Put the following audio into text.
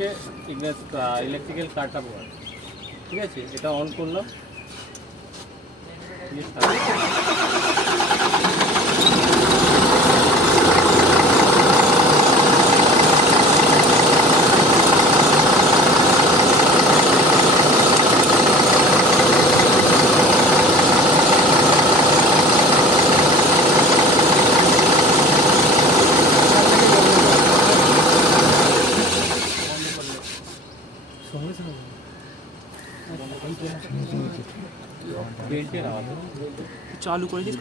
থেকে ইলেকট্রিক্যাল কাটটা পড়ে, ঠিক আছে। এটা অন করলাম, বেল্টের আওয়াজ চালু করে দিস।